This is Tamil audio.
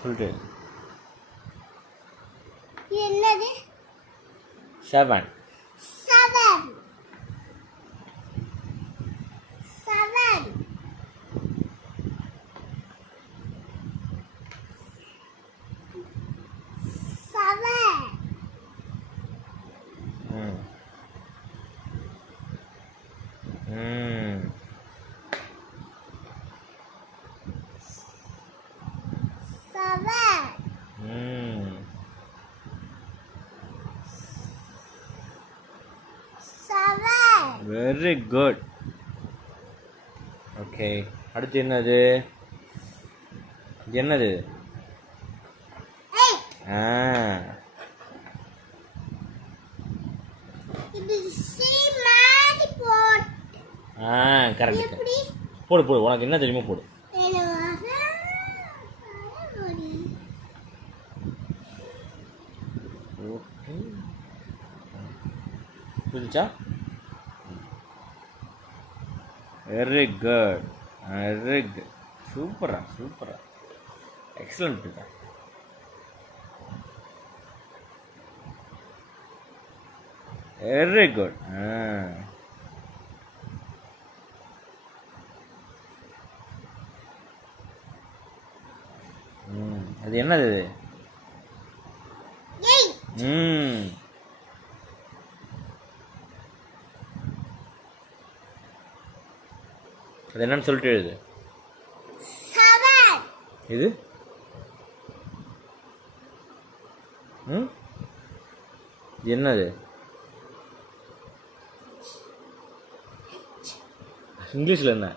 சொல்லிட்டு என்னது 7 7 7 ம் ம் 7 ம் 7 வெரி குட். ஓகே, அடுத்து என்னது? என்னது? 8 ஆ இது சி மாதிரி போட் ஆ கரெக்ட். எப்படி போடு போடு, உனக்கு என்ன தெரியுமோ போடு. ஓகே, புரிஞ்சா? வெரி குட், வெரி குட், சூப்பரா சூப்பரா, எக்ஸலண்ட் தான். Very good. அது என்னது? ம் அது என்னன்னு சொல்லிட்டு எழுது. 7 இது ம் இது என்னது? இங்கிலீஷில் என்ன?